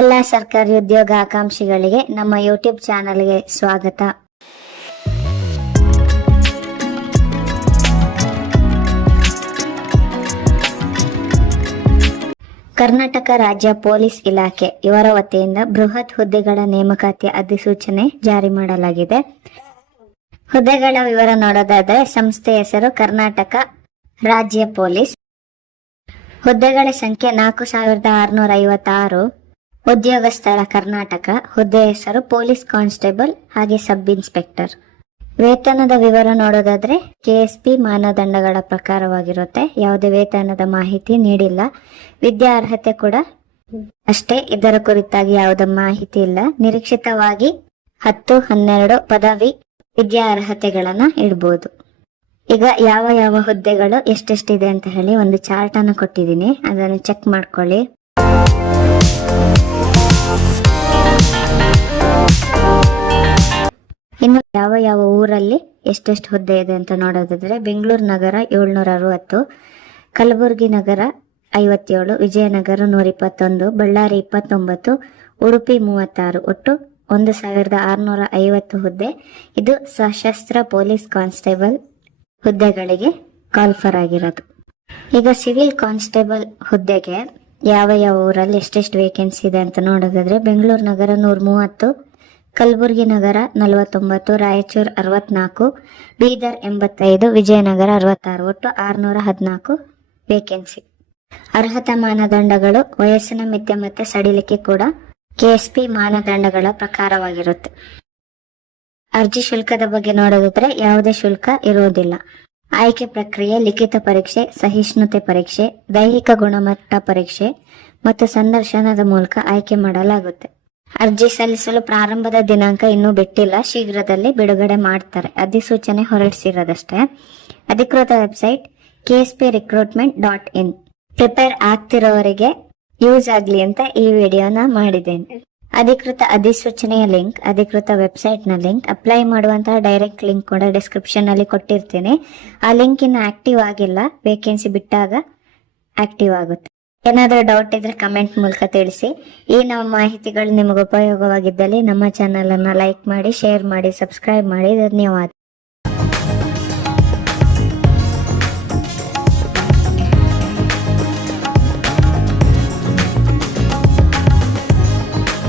ಎಲ್ಲ ಸರ್ಕಾರಿ ಉದ್ಯೋಗ ಆಕಾಂಕ್ಷಿಗಳಿಗೆ ನಮ್ಮ ಯೂಟ್ಯೂಬ್ ಚಾನಲ್ಗೆ ಸ್ವಾಗತ. ಕರ್ನಾಟಕ ರಾಜ್ಯ ಪೊಲೀಸ್ ಇಲಾಖೆ ಇವರ ವತಿಯಿಂದ ಬೃಹತ್ ಹುದ್ದೆಗಳ ನೇಮಕಾತಿ ಅಧಿಸೂಚನೆ ಜಾರಿ ಮಾಡಲಾಗಿದೆ. ಹುದ್ದೆಗಳ ವಿವರ ನೋಡೋದಾದ್ರೆ ಸಂಸ್ಥೆ ಹೆಸರು ಕರ್ನಾಟಕ ರಾಜ್ಯ ಪೊಲೀಸ್. ಹುದ್ದೆಗಳ ಸಂಖ್ಯೆ ನಾಲ್ಕು ಸಾವಿರದ ಆರುನೂರ ಐವತ್ತಾರು ಉದ್ಯೋಗ ಸ್ಥಳ ಕರ್ನಾಟಕ, ಹುದ್ದೆ ಹೆಸರು ಪೊಲೀಸ್ ಕಾನ್ಸ್ಟೇಬಲ್ ಹಾಗೆ ಸಬ್ ಇನ್ಸ್ಪೆಕ್ಟರ್. ವೇತನದ ವಿವರ ನೋಡೋದಾದ್ರೆ ಕೆಎಸ್ಪಿ ಮಾನದಂಡಗಳ ಪ್ರಕಾರವಾಗಿರುತ್ತೆ. ಯಾವುದೇ ವೇತನದ ಮಾಹಿತಿ ನೀಡಿಲ್ಲ. ವಿದ್ಯಾ ಅರ್ಹತೆ ಕೂಡ ಅಷ್ಟೇ. ಇದರ ಕುರಿತಾಗಿ ಯಾವುದೇ ಮಾಹಿತಿ ಇಲ್ಲ. ನಿರೀಕ್ಷಿತವಾಗಿ ಹತ್ತು, ಹನ್ನೆರಡು ಪದವಿ ವಿದ್ಯಾ ಅರ್ಹತೆಗಳನ್ನ ಇಡ್ಬೋದು. ಈಗ ಯಾವ ಯಾವ ಹುದ್ದೆಗಳು ಎಷ್ಟೆಷ್ಟಿದೆ ಅಂತ ಹೇಳಿ ಒಂದು ಚಾರ್ಟ್ ಅನ್ನು ಕೊಟ್ಟಿದ್ದೀನಿ. ಅದನ್ನು ಚೆಕ್ ಮಾಡ್ಕೊಳ್ಳಿ. ಇನ್ನು ಯಾವ ಯಾವ ಊರಲ್ಲಿ ಎಷ್ಟೆಷ್ಟು ಹುದ್ದೆ ಇದೆ ಅಂತ ನೋಡೋದಾದ್ರೆ ಬೆಂಗಳೂರು ನಗರ ಏಳ್ನೂರ ಅರವತ್ತು, ಕಲಬುರಗಿ ನಗರ ಐವತ್ತೇಳು, ವಿಜಯನಗರ ನೂರ ಇಪ್ಪತ್ತೊಂದು, ಬಳ್ಳಾರಿ ಇಪ್ಪತ್ತೊಂಬತ್ತು, ಉಡುಪಿ ಮೂವತ್ತಾರು. ಒಟ್ಟು ಒಂದು ಸಾವಿರದ ಆರುನೂರ ಐವತ್ತು ಹುದ್ದೆ. ಇದು ಸಶಸ್ತ್ರ ಪೊಲೀಸ್ ಕಾನ್ಸ್ಟೇಬಲ್ ಹುದ್ದೆಗಳಿಗೆ ಕಾಲ್ಫರ್ ಆಗಿರೋದು. ಈಗ ಸಿವಿಲ್ ಕಾನ್ಸ್ಟೇಬಲ್ ಹುದ್ದೆಗೆ ಯಾವ ಯಾವ ಊರಲ್ಲಿ ಎಷ್ಟೆಷ್ಟು ವೇಕೆನ್ಸಿ ಇದೆ ಅಂತ ನೋಡೋದಾದ್ರೆ ಬೆಂಗಳೂರು ನಗರ ನೂರ ಮೂವತ್ತು, ಕಲಬುರಗಿ ನಗರ ನಲವತ್ತೊಂಬತ್ತು, ರಾಯಚೂರು ಅರವತ್ನಾಲ್ಕು, ಬೀದರ್ ಎಂಬತ್ತೈದು, ವಿಜಯನಗರ ಅರವತ್ತಾರು, ಒಟ್ಟು ಆರುನೂರ ಹದಿನಾಲ್ಕು ವೇಕೆನ್ಸಿ ಅರ್ಹತಾ ಮಾನದಂಡಗಳು ವಯಸ್ಸಿನ ಮಿತಿ ಮತ್ತೆ ಸಡಿಲಿಕೆ ಕೂಡ ಕೆಎಸ್ಪಿ ಮಾನದಂಡಗಳ ಪ್ರಕಾರವಾಗಿರುತ್ತೆ. ಅರ್ಜಿ ಶುಲ್ಕದ ಬಗ್ಗೆ ನೋಡೋದಾದ್ರೆ ಯಾವುದೇ ಶುಲ್ಕ ಇರುವುದಿಲ್ಲ ಆಯ್ಕೆ ಪ್ರಕ್ರಿಯೆ, ಲಿಖಿತ ಪರೀಕ್ಷೆ, ಸಹಿಷ್ಣುತೆ ಪರೀಕ್ಷೆ, ದೈಹಿಕ ಗುಣಮಟ್ಟ ಪರೀಕ್ಷೆ ಮತ್ತು ಸಂದರ್ಶನದ ಮೂಲಕ ಆಯ್ಕೆ ಮಾಡಲಾಗುತ್ತೆ. ಅರ್ಜಿ ಸಲ್ಲಿಸಲು ಪ್ರಾರಂಭದ ದಿನಾಂಕ ಇನ್ನೂ ಬಿಟ್ಟಿಲ್ಲ. ಶೀಘ್ರದಲ್ಲಿ ಬಿಡುಗಡೆ ಮಾಡ್ತಾರೆ. ಅಧಿಸೂಚನೆ ಹೊರಡಿಸಿರೋದಷ್ಟೇ. ಅಧಿಕೃತ website KSP recruitment dot in prepare ಆಗ್ತಿರೋವರಿಗೆ use ಆಗ್ಲಿ ಅಂತ ಈ ವಿಡಿಯೋನ ಮಾಡಿದ್ದೇನೆ. ಅಧಿಕೃತ ಅಧಿಸೂಚನೆಯ ಲಿಂಕ್, ಅಧಿಕೃತ ವೆಬ್ಸೈಟ್ನ ಲಿಂಕ್, ಅಪ್ಲೈ ಮಾಡುವಂತಹ ಡೈರೆಕ್ಟ್ ಲಿಂಕ್ ಕೂಡ ಡಿಸ್ಕ್ರಿಪ್ಷನ್ ಅಲ್ಲಿ ಕೊಟ್ಟಿರ್ತೀನಿ. ಆ ಲಿಂಕ್ ಇನ್ನು ಆಕ್ಟಿವ್ ಆಗಿಲ್ಲ ವೇಕೆನ್ಸಿ ಬಿಟ್ಟಾಗ ಆಕ್ಟಿವ್ ಆಗುತ್ತೆ. ಏನಾದರೂ ಡೌಟ್ ಇದ್ರೆ ಕಮೆಂಟ್ ಮೂಲಕ ತಿಳಿಸಿ. ಈ ನಮ್ಮ ಮಾಹಿತಿಗಳು ನಿಮಗೆ ಉಪಯೋಗವಾಗಿದ್ದಲ್ಲಿ ನಮ್ಮ ಚಾನಲ್ ಅನ್ನ ಲೈಕ್ ಮಾಡಿ ಶೇರ್ ಮಾಡಿ ಸಬ್ಸ್ಕ್ರೈಬ್ ಮಾಡಿ. ಧನ್ಯವಾದ.